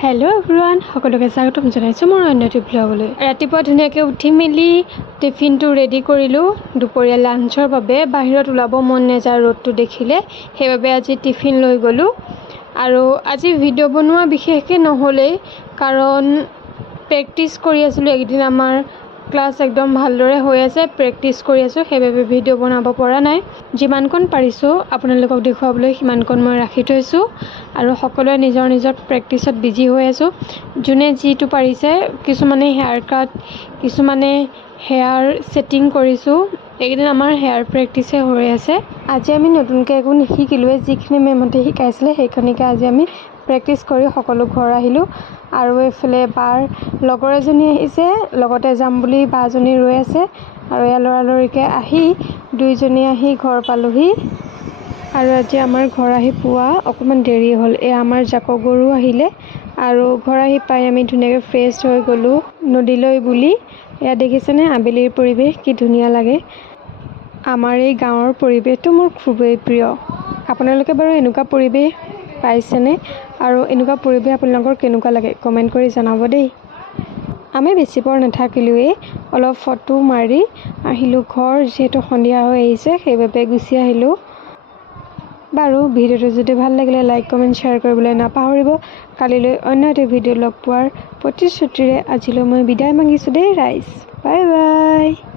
Hello' everyone, সকলোকে স্বাগতম জনাইছোঁ মোৰ অন্য এটি ব্লগলৈ। ৰাতিপুৱা ধুনীয়াকৈ উঠি মেলি টিফিনটো ৰেডি কৰিলোঁ দুপৰীয়া লাঞ্চৰ বাবে। বাহিৰত ওলাব মন নাযায় ৰ'দটো দেখিলে, সেইবাবে আজি টিফিন লৈ গ'লোঁ। আৰু আজি ভিডিঅ' বনোৱা বিশেষকৈ নহ'লেই, কাৰণ প্ৰেক্টিছ কৰি আছিলোঁ। এইকেইদিন আমাৰ ক্লাছ একদম ভালদৰে হৈ আছে, প্ৰেক্টিছ কৰি আছোঁ, সেইবাবে ভিডিঅ' বনাব পৰা নাই। যিমানকণ পাৰিছোঁ আপোনালোকক দেখুৱাবলৈ সিমানকণ মই ৰাখি থৈছোঁ। আৰু সকলোৱে নিজৰ নিজৰ প্ৰেক্টিছত বিজি হৈ আছোঁ। যোনে যিটো পাৰিছে, কিছুমানে হেয়াৰ কাট, কিছুমানে হেয়াৰ ছেটিং কৰিছোঁ। এইকেইদিন আমাৰ হেয়াৰ প্ৰেক্টিছে হৈ আছে। আজি আমি নতুনকৈ একো নিশিকিলোঁৱে, যিখিনি মেমহঁতে শিকাইছিলে সেইখিনিকে আজি আমি প্ৰেক্টিছ কৰি সকলো ঘৰ আহিলোঁ। আৰু এইফালে বাৰ লগৰ এজনী আহিছে, লগতে যাম বুলি বাজনী ৰৈ আছে। আৰু এয়া লৰালৰিকৈ আহি দুইজনী আহি ঘৰ পালোহি। আৰু আজি আমাৰ ঘৰ আহি পোৱা অকণমান দেৰি হ'ল। এয়া আমাৰ জাকৰ গৰু আহিলে, আৰু ঘৰ আহি পাই আমি ধুনীয়াকৈ ফ্ৰেছ হৈ গ'লোঁ নদীলৈ বুলি। এয়া দেখিছেনে আবেলিৰ পৰিৱেশ কি ধুনীয়া লাগে। আমাৰ এই গাঁৱৰ পৰিৱেশটো মোৰ খুবেই প্ৰিয়। আপোনালোকে বাৰু এনেকুৱা পৰিৱেশ পাইছেনে? আৰু এনেকুৱা পৰিৱেশ আপোনালোকৰ কেনেকুৱা লাগে কমেণ্ট কৰি জনাব দেই। আমি বেছি পৰ নাথাকিলোঁৱেই, অলপ ফটো মাৰি আহিলোঁ ঘৰ, যিহেতু সন্ধিয়া হৈ আহিছে সেইবাবে গুচি আহিলোঁ। বাৰু ভিডিঅ'টো যদি ভাল লাগিলে লাইক কমেণ্ট শ্বেয়াৰ কৰিবলৈ নাপাহৰিব। কালিলৈ অন্য এটা ভিডিঅ' লগ পোৱাৰ প্ৰতিশ্ৰুতিৰে আজিলৈ মই বিদায় মাগিছোঁ দেই ৰাইজ। Bye bye.